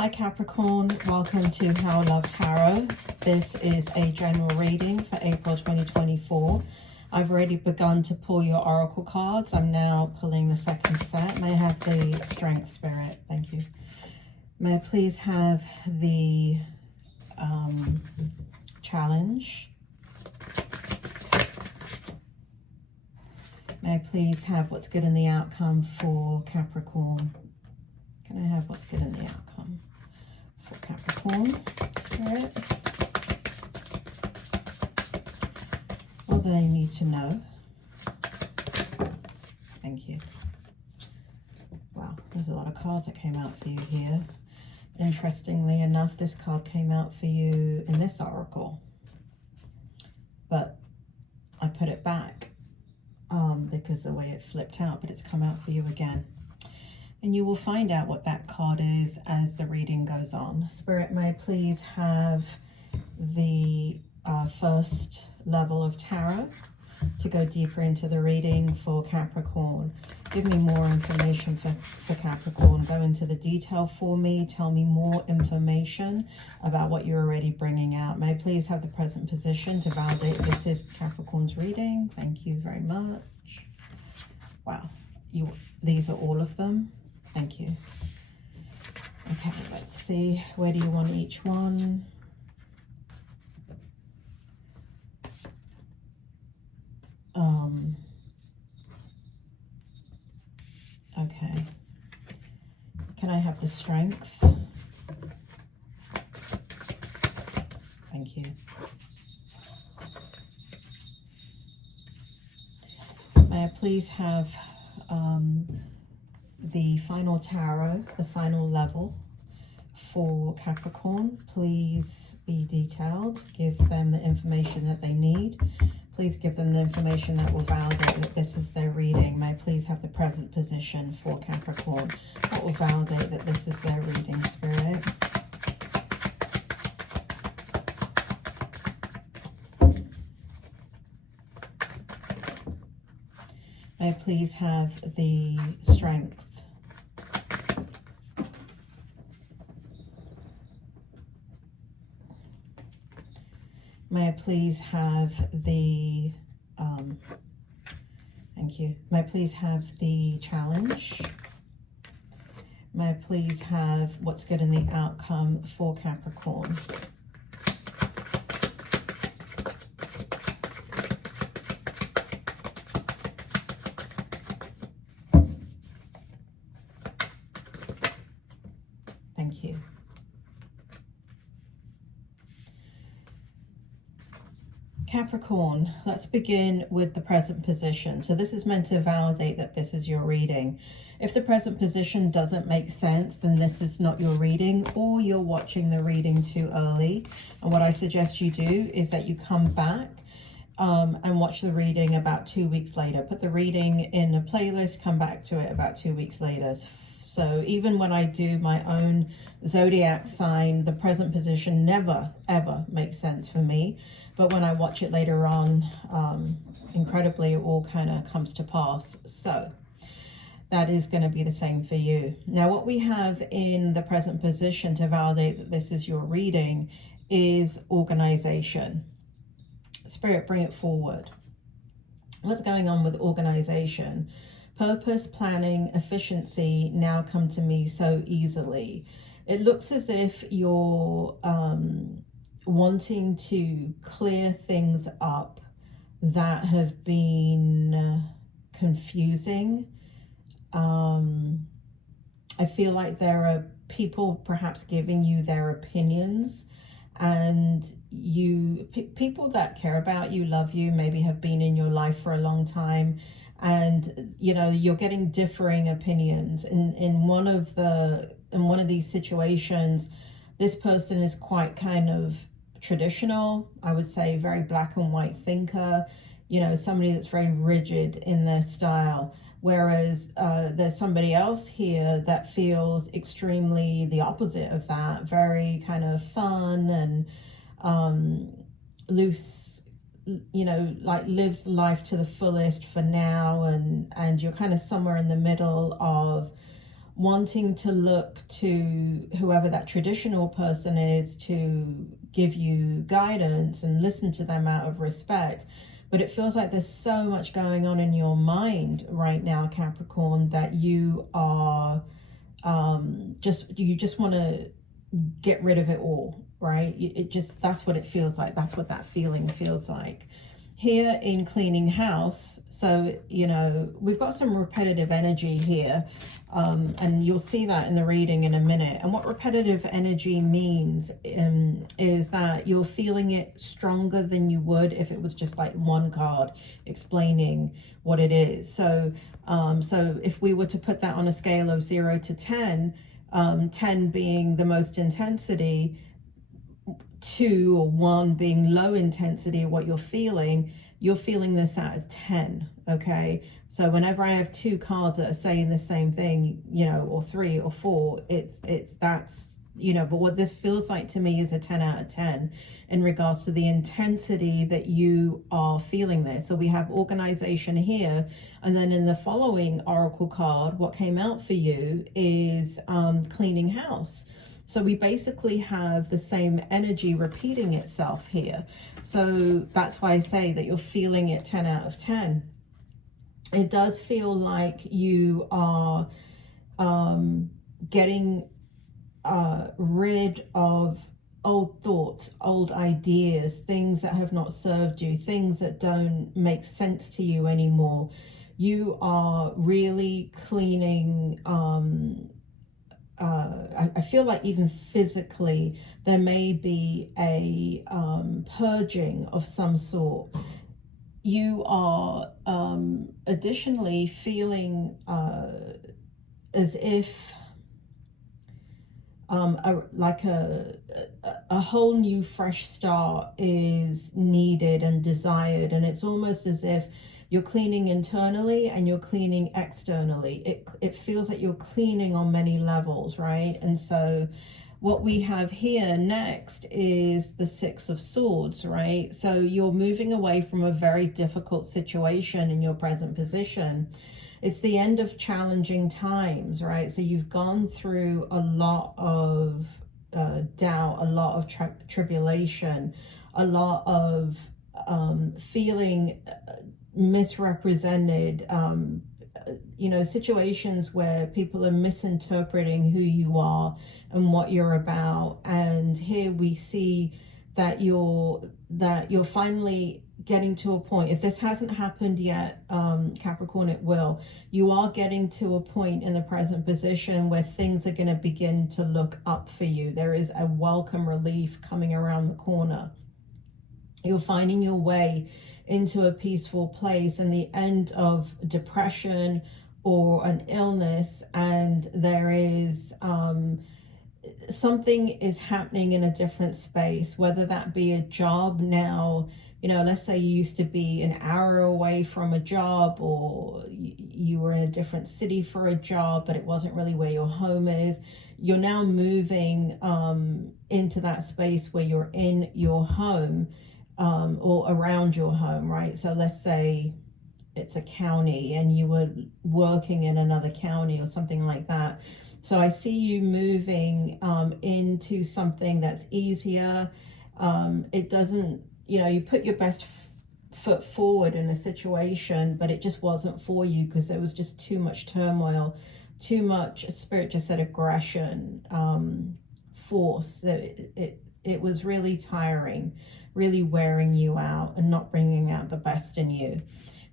Hi Capricorn, welcome to How I Love Tarot. This is a general reading for April 2024. I've already begun to pull your oracle cards. I'm now pulling the second set. May I have the Strength Spirit? Thank you. May I please have the Challenge? May I please have what's good in the outcome for Capricorn? Can I have what's good in the outcome for Capricorn Spirit? What do they need to know? Thank you. Wow, there's a lot of cards that came out for you here. Interestingly enough, this card came out for you in this oracle, but I put it back because the way it flipped out, but it's come out for you again. And you will find out what that card is as the reading goes on. Spirit, may I please have the first level of tarot to go deeper into the reading for Capricorn. Give me more information for Capricorn. Go into the detail for me. Tell me more information about what you're already bringing out. May I please have the present position to validate this is Capricorn's reading. Thank you very much. Wow, these are all of them. Thank you. Okay, let's see. Where do you want each one? Okay. Can I have the Strength? Thank you. May I please have the final tarot, the final level for Capricorn? Please be detailed. Give them the information that they need. Please give them the information that will validate that this is their reading. May I please have the present position for Capricorn that will validate that this is their reading, Spirit? May I please have the Strength? May I please have the, thank you. May I please have the Challenge? May I please have what's good in the outcome for Capricorn? Thank you. Capricorn, let's begin with the present position. So this is meant to validate that this is your reading. If the present position doesn't make sense, then this is not your reading, or you're watching the reading too early. And what I suggest you do is that you come back and watch the reading about 2 weeks later. Put the reading in a playlist, come back to it about 2 weeks later. So even when I do my own zodiac sign, the present position never, ever makes sense for me. But when I watch it later on, incredibly, it all kind of comes to pass. So that is going to be the same for you. Now, what we have in the present position to validate that this is your reading is organization. Spirit, bring it forward. What's going on with organization? Purpose, planning, efficiency now come to me so easily. It looks as if you're wanting to clear things up that have been confusing. I feel like there are people perhaps giving you their opinions, and people that care about you, love you, maybe have been in your life for a long time, and you know you're getting differing opinions. In one of these situations, this person is quite kind of traditional, I would say, very black and white thinker, you know, somebody that's very rigid in their style. Whereas there's somebody else here that feels extremely the opposite of that, very kind of fun and loose, you know, like lives life to the fullest for now, and you're kind of somewhere in the middle of wanting to look to whoever that traditional person is to give you guidance and listen to them out of respect. But it feels like there's so much going on in your mind right now, Capricorn, that you are you just want to get rid of it all, right? That's what it feels like. That's what that feeling feels like. Here in cleaning house, so, you know, we've got some repetitive energy here, and you'll see that in the reading in a minute. And what repetitive energy means is that you're feeling it stronger than you would if it was just like one card explaining what it is. So, so if we were to put that on a scale of 0 to 10, 10 being the most intensity, 2 or 1 being low intensity, what you're feeling this out of 10. Okay, so whenever I have 2 cards that are saying the same thing, you know, or 3 or 4, that's, you know, but what this feels like to me is a 10 out of 10 in regards to the intensity that you are feeling this. So we have organization here, and then in the following oracle card, what came out for you is cleaning house. So we basically have the same energy repeating itself here. So that's why I say that you're feeling it 10 out of 10. It does feel like you are getting rid of old thoughts, old ideas, things that have not served you, things that don't make sense to you anymore. You are really cleaning. I feel like even physically there may be a purging of some sort. You are additionally feeling as if like a whole new fresh start is needed and desired, and it's almost as if you're cleaning internally and you're cleaning externally. It feels like you're cleaning on many levels, right? And so what we have here next is the 6 of Swords, right? So you're moving away from a very difficult situation in your present position. It's the end of challenging times, right? So you've gone through a lot of doubt, a lot of tribulation, a lot of feeling misrepresented, you know, situations where people are misinterpreting who you are and what you're about. And here we see that you're finally getting to a point. If this hasn't happened yet, Capricorn, it will. You are getting to a point in the present position where things are going to begin to look up for you. There is a welcome relief coming around the corner. You're finding your way into a peaceful place and the end of depression or an illness, and there is something is happening in a different space, whether that be a job now. You know, let's say you used to be an hour away from a job, or you were in a different city for a job, but it wasn't really where your home is. You're now moving into that space where you're in your home, or around your home, right? So let's say it's a county and you were working in another county or something like that. So I see you moving into something that's easier. It doesn't, you know, you put your best foot forward in a situation, but it just wasn't for you because there was just too much turmoil, too much, Spirit just said aggression, force. It was really tiring, really wearing you out and not bringing out the best in you.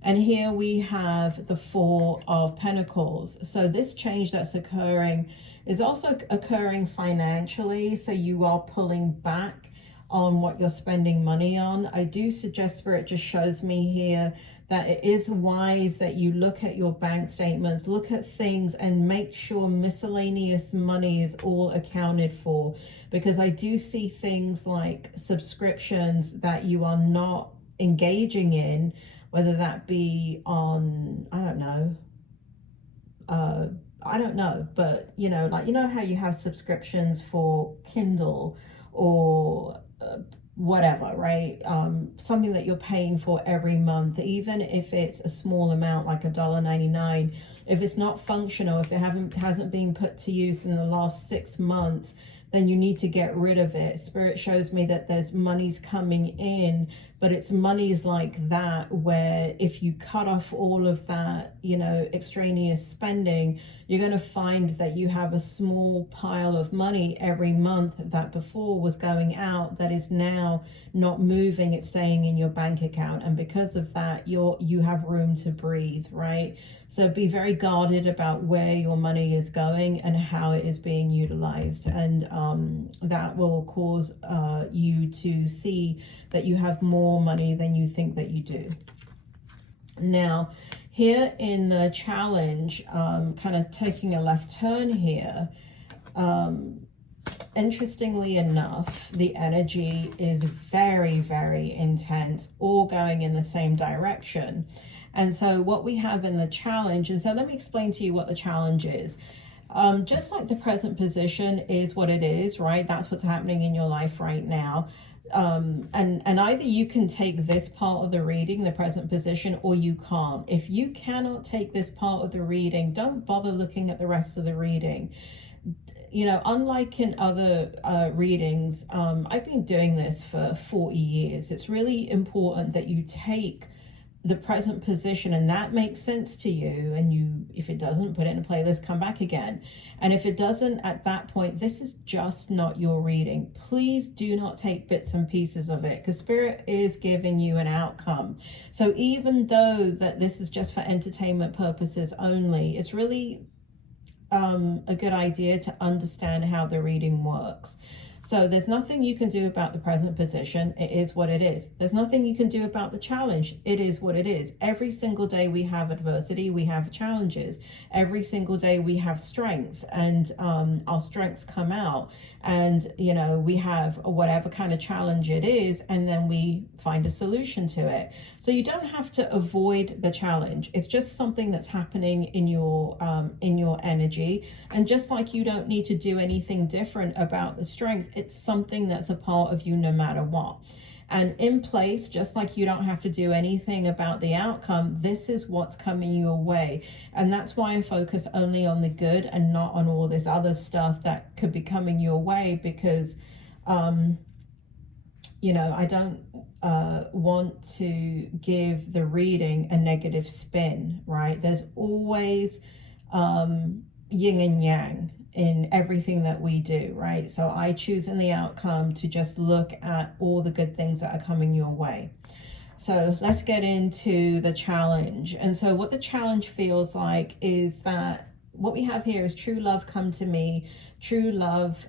And here we have the 4 of Pentacles. So this change that's occurring is also occurring financially. So you are pulling back on what you're spending money on. I do suggest, Spirit just shows me here that it is wise that you look at your bank statements, look at things and make sure miscellaneous money is all accounted for. Because I do see things like subscriptions that you are not engaging in, whether that be on, I don't know, but you know, like, you know how you have subscriptions for Kindle or whatever, right? Something that you're paying for every month, even if it's a small amount like $1.99. If it's not functional, if it hasn't been put to use in the last 6 months, then you need to get rid of it. Spirit shows me that there's monies coming in, but it's monies like that where if you cut off all of that, you know, extraneous spending, you're going to find that you have a small pile of money every month that before was going out that is now not moving, it's staying in your bank account. And because of that, you have room to breathe, right? So be very guarded about where your money is going and how it is being utilized. And that will cause you to see that you have more money than you think that you do. Now, here in the challenge, kind of taking a left turn here, interestingly enough, the energy is very, very intense, all going in the same direction. And so what we have in the challenge, and so let me explain to you what the challenge is. Just like the present position is what it is, right? That's what's happening in your life right now. And either you can take this part of the reading, the present position, or you can't. If you cannot take this part of the reading, don't bother looking at the rest of the reading. You know, unlike in other readings, I've been doing this for 40 years. It's really important that you take the present position and that makes sense to you, and you, if it doesn't, put it in a playlist, come back again. And if it doesn't, at that point, this is just not your reading. Please do not take bits and pieces of it, because Spirit is giving you an outcome. So even though that this is just for entertainment purposes only, it's really a good idea to understand how the reading works. So there's nothing you can do about the present position. It is what it is. There's nothing you can do about the challenge. It is what it is. Every single day we have adversity, we have challenges. Every single day we have strengths, and our strengths come out. And, you know, we have whatever kind of challenge it is, and then we find a solution to it. So you don't have to avoid the challenge. It's just something that's happening in your energy. And just like you don't need to do anything different about the strength, it's something that's a part of you no matter what. And in place, just like you don't have to do anything about the outcome, this is what's coming your way. And that's why I focus only on the good and not on all this other stuff that could be coming your way, because, you know, I don't want to give the reading a negative spin, right? There's always yin and yang in everything that we do, right? So I choose in the outcome to just look at all the good things that are coming your way. So let's get into the challenge. And so what the challenge feels like is that what we have here is true love come to me, true love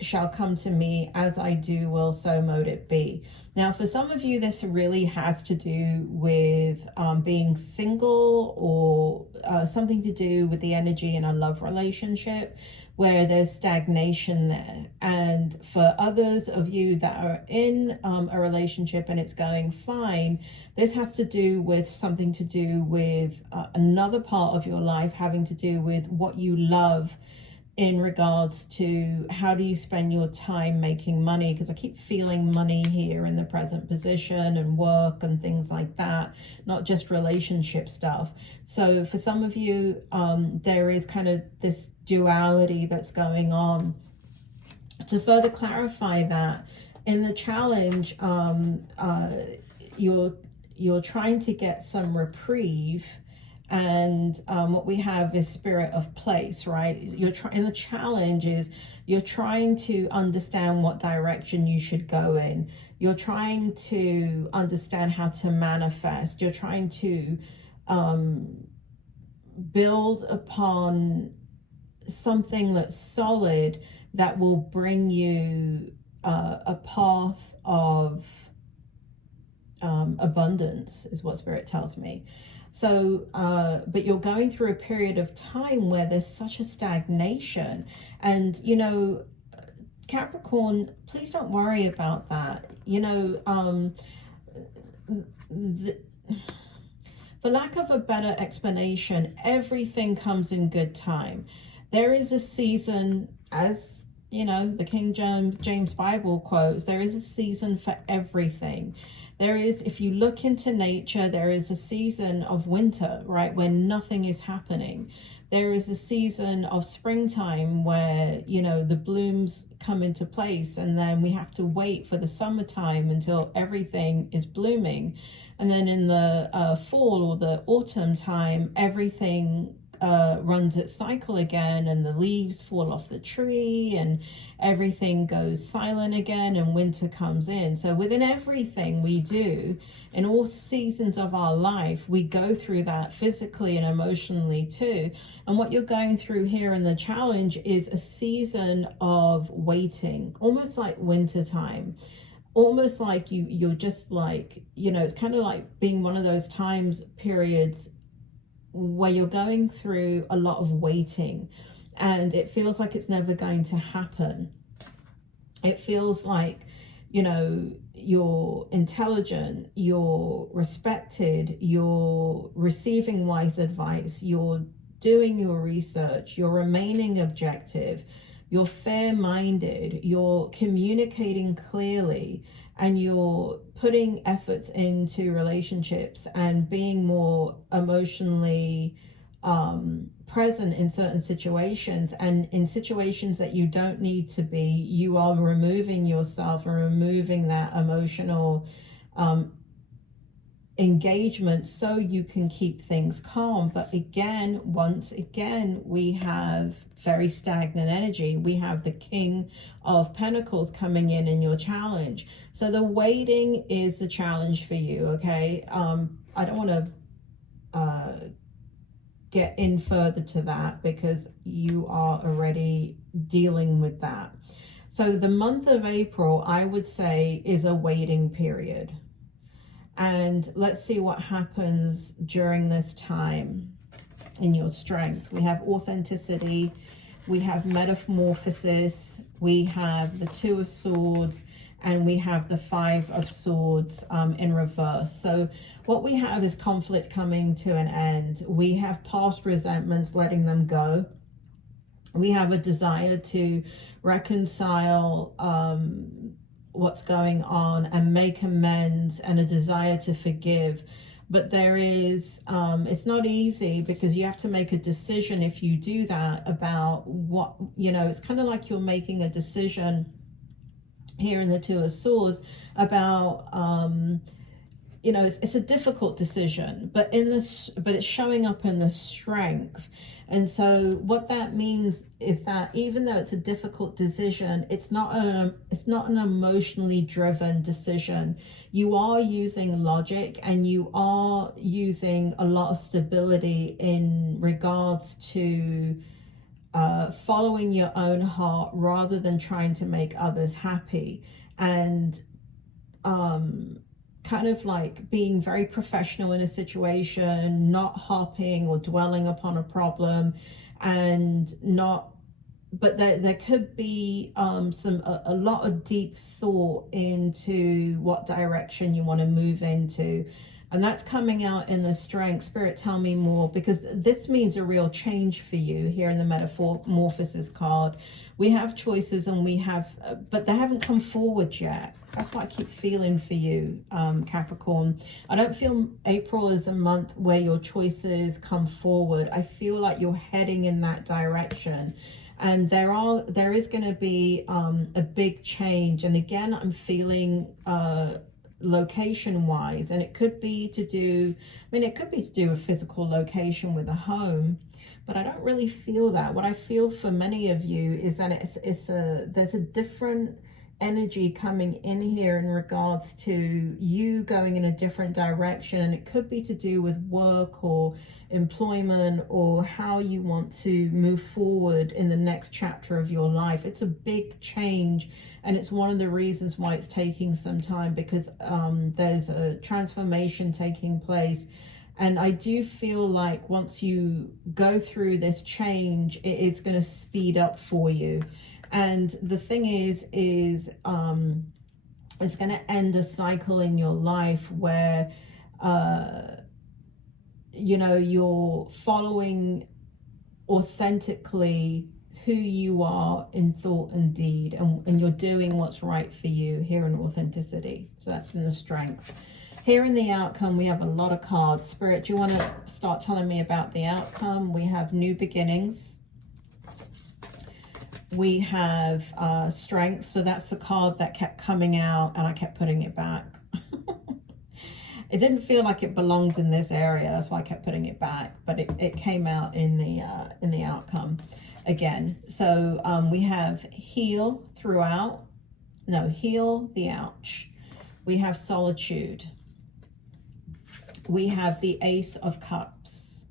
shall come to me, as I do will, so mote it be. Now, for some of you, this really has to do with being single, or something to do with the energy in a love relationship where there's stagnation there. And for others of you that are in a relationship and it's going fine, this has to do with something to do with another part of your life having to do with what you love in regards to how do you spend your time making money, because I keep feeling money here in the present position, and work and things like that, not just relationship stuff. So for some of you, there is kind of this duality that's going on. To further clarify that, in the challenge, you're trying to get some reprieve. And what we have is spirit of place, right? In the challenge is you're trying to understand what direction you should go in. You're trying to understand how to manifest. You're trying to build upon something that's solid that will bring you a path of abundance, is what Spirit tells me. So, but you're going through a period of time where there's such a stagnation. And, you know, Capricorn, please don't worry about that. You know, for lack of a better explanation, everything comes in good time. There is a season, as you know, the King James Bible quotes, there is a season for everything. There is, if you look into nature, there is a season of winter, right, when nothing is happening. There is a season of springtime where, you know, the blooms come into place, and then we have to wait for the summertime until everything is blooming. And then in the fall or the autumn time, everything runs its cycle again, and the leaves fall off the tree and everything goes silent again, and winter comes in. So within everything we do, in all seasons of our life, we go through that physically and emotionally too. And what you're going through here in the challenge is a season of waiting, almost like winter time. Almost like you're just like, you know, it's kind of like being one of those periods where you're going through a lot of waiting, and it feels like it's never going to happen. It feels like, you know, you're intelligent, you're respected, you're receiving wise advice, you're doing your research, you're remaining objective, you're fair-minded, you're communicating clearly, and you're putting efforts into relationships and being more emotionally present in certain situations. And in situations that you don't need to be, you are removing yourself and removing that emotional engagement so you can keep things calm. But again, once again, we have very stagnant energy. We have the King of Pentacles coming in your challenge. So the waiting is the challenge for you, okay? I don't want to get in further to that because you are already dealing with that. So the month of April, I would say, is a waiting period. And let's see what happens during this time in your strength. We have authenticity, we have metamorphosis, we have the Two of Swords, and we have the Five of Swords in reverse. So what we have is conflict coming to an end. We have past resentments, letting them go. We have a desire to reconcile what's going on and make amends, and a desire to forgive. But there is, it's not easy because you have to make a decision if you do that about what, you know, it's kind of like you're making a decision here in the Two of Swords about, you know, it's a difficult decision, but it's showing up in the strength. And so what that means is that even though it's a difficult decision, it's not an emotionally driven decision. You are using logic, and you are using a lot of stability in regards to following your own heart rather than trying to make others happy, and kind of like being very professional in a situation, not harping or dwelling upon a problem, and not, but there could be a lot of deep thought into what direction you want to move into. And that's coming out in the strength. Spirit, tell me more, because this means a real change for you here in the Metamorphosis card. We have choices, and we have, but they haven't come forward yet. That's what I keep feeling for you, Capricorn. I don't feel April is a month where your choices come forward. I feel like you're heading in that direction. And there is going to be a big change. And again, I'm feeling location wise, and it could be to do, it could be to do a physical location with a home, but I don't really feel that. What I feel for many of you is that there's a different energy coming in here in regards to you going in a different direction, and it could be to do with work or employment or how you want to move forward in the next chapter of your life. It's a big change, and it's one of the reasons why it's taking some time, because there's a transformation taking place. And I do feel like once you go through this change, it is going to speed up for you. And the thing is it's going to end a cycle in your life where, you know, you're following authentically who you are in thought and deed, and you're doing what's right for you here in authenticity. So that's in the strength. Here in the outcome, we have a lot of cards. Spirit, do you want to start telling me about the outcome? We have new beginnings. We have strength. So that's the card that kept coming out and I kept putting it back. It didn't feel like it belonged in this area. That's why I kept putting it back. But it came out in the outcome again. So we have heal throughout. No, heal the ouch. We have solitude. We have the Ace of Cups.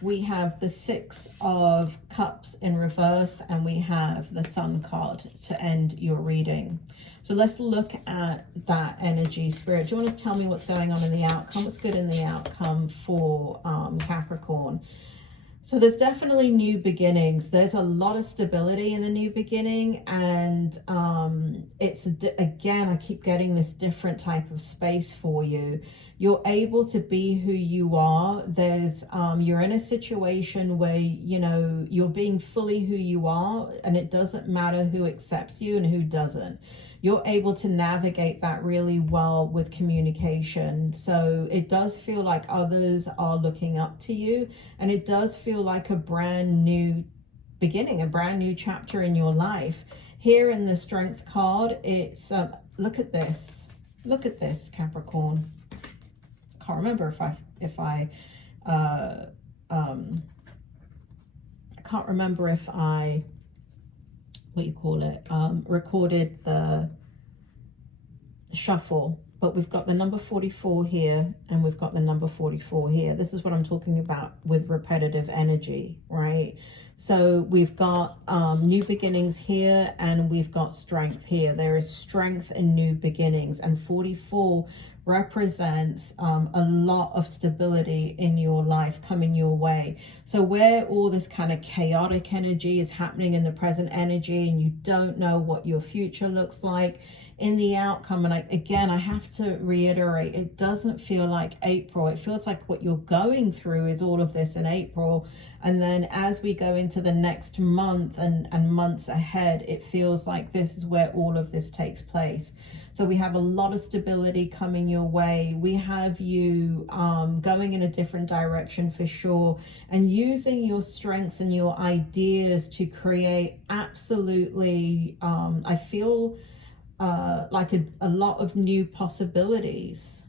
We have the Six of Cups in reverse, and we have the Sun card to end your reading. So let's look at that energy. Spirit, do you want to tell me what's going on in the outcome? What's good in the outcome for Capricorn? So there's definitely new beginnings. There's a lot of stability in the new beginning, and it's again, I keep getting this different type of space for you. You're able to be who you are. There's you're in a situation where, you know, you're being fully who you are, and it doesn't matter who accepts you and who doesn't. You're able to navigate that really well with communication. So it does feel like others are looking up to you, and it does feel like a brand new beginning, a brand new chapter in your life. Here in the Strength card, it's look at this. Look at this, Capricorn. I can't remember if I what you call it, recorded the shuffle, but we've got the number 44 here and we've got the number 44 here. This is what I'm talking about with repetitive energy, right? So we've got new beginnings here and we've got strength here. There is strength in new beginnings, and 44 represents a lot of stability in your life coming your way. So where all this kind of chaotic energy is happening in the present energy, and you don't know what your future looks like in the outcome, and I have to reiterate, it doesn't feel like April. It feels like what you're going through is all of this in April, and then as we go into the next month and months ahead, it feels like this is where all of this takes place. So we have a lot of stability coming your way. We have you going in a different direction for sure, and using your strengths and your ideas to create absolutely, I feel like a lot of new possibilities.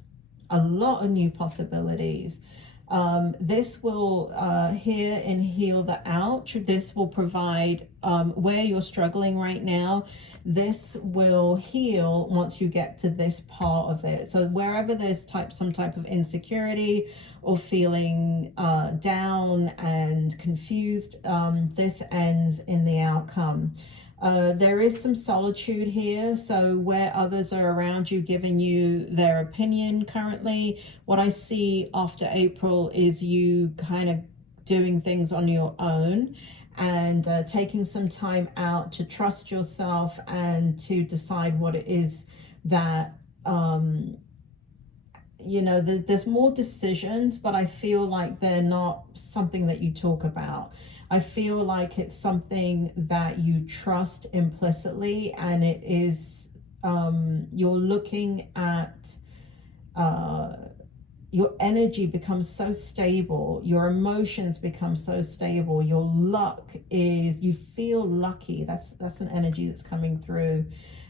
A lot of new possibilities. This will, here in Heal the Ouch, this will provide where you're struggling right now. This will heal once you get to this part of it. So wherever there's some type of insecurity or feeling down and confused, this ends in the outcome. There is some solitude here, so where others are around you giving you their opinion currently, what I see after April is you kind of doing things on your own and taking some time out to trust yourself and to decide what it is that, you know, there's more decisions, but I feel like they're not something that you talk about. I feel like it's something that you trust implicitly, and it is, you're looking at, your energy becomes so stable, your emotions become so stable, your luck is, you feel lucky. That's an energy that's coming through.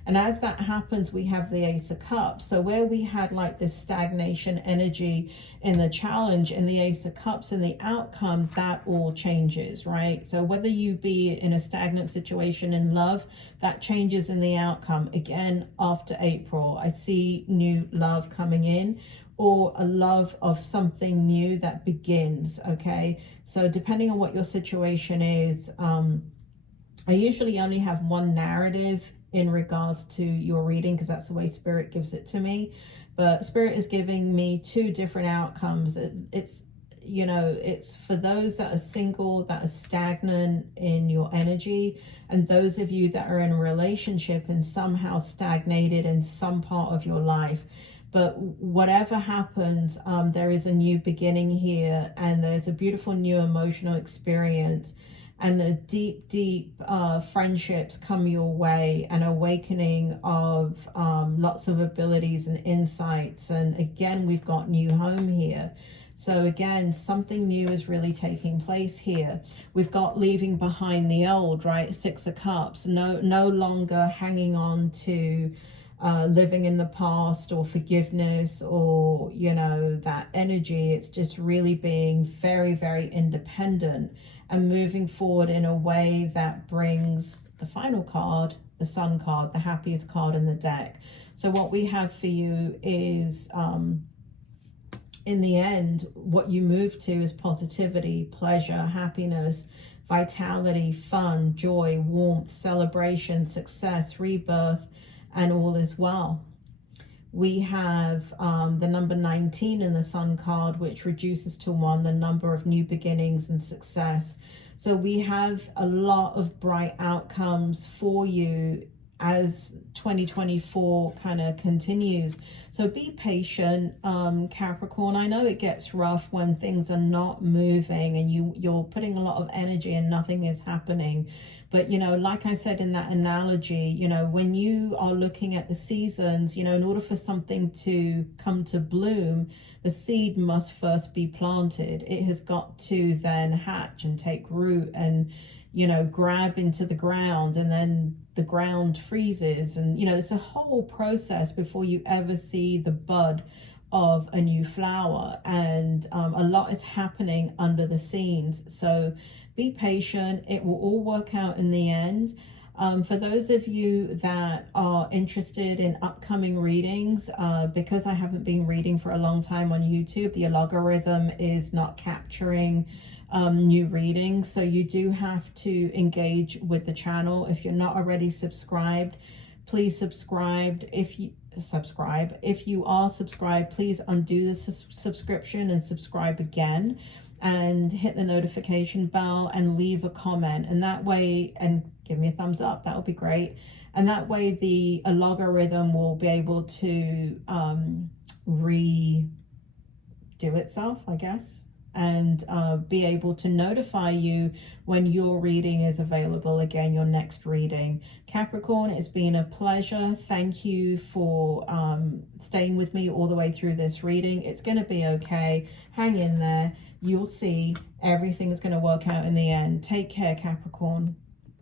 And as that happens, we have the Ace of Cups. So where we had like this stagnation energy in the challenge, in the Ace of Cups, in the outcomes, that all changes, right? So whether you be in a stagnant situation in love, that changes in the outcome. Again, after April, I see new love coming in, or a love of something new that begins, okay? So depending on what your situation is, I usually only have one narrative in regards to your reading, because that's the way Spirit gives it to me. But Spirit is giving me two different outcomes. It's, you know, it's for those that are single, that are stagnant in your energy, and those of you that are in a relationship and somehow stagnated in some part of your life. But whatever happens, there is a new beginning here, and there's a beautiful new emotional experience. and a deep friendships come your way, an awakening of lots of abilities and insights. And again, we've got new home here. So again, something new is really taking place here. We've got leaving behind the old, right? Six of Cups, no longer hanging on to living in the past or forgiveness or, you know, that energy. It's just really being very independent and moving forward in a way that brings the final card, the Sun card, the happiest card in the deck. So what we have for you is, in the end, what you move to is positivity, pleasure, happiness, vitality, fun, joy, warmth, celebration, success, rebirth, and all is well. We have the number 19 in the Sun card, which reduces to 1, the number of new beginnings and success. So we have a lot of bright outcomes for you as 2024 kind of continues. So be patient, Capricorn. I know it gets rough when things are not moving and you're putting a lot of energy and nothing is happening. But, you know, like I said in that analogy, you know, when you are looking at the seasons, you know, in order for something to come to bloom, the seed must first be planted. It has got to then hatch and take root and, you know, grab into the ground, and then the ground freezes. And, you know, it's a whole process before you ever see the bud of a new flower. And a lot is happening under the scenes. So be patient. It will all work out in the end. For those of you that are interested in upcoming readings, because I haven't been reading for a long time on YouTube, the algorithm is not capturing new readings. So you do have to engage with the channel. If you're not already subscribed, please subscribe. If you are subscribed, please undo the subscription and subscribe again, and hit the notification bell and leave a comment. And that way, and give me a thumbs up, that would be great. And that way the algorithm will be able to redo itself, I guess, and be able to notify you when your reading is available again, your next reading. Capricorn, it's been a pleasure. Thank you for staying with me all the way through this reading. It's going to be okay. Hang in there. You'll see everything is going to work out in the end. Take care, Capricorn.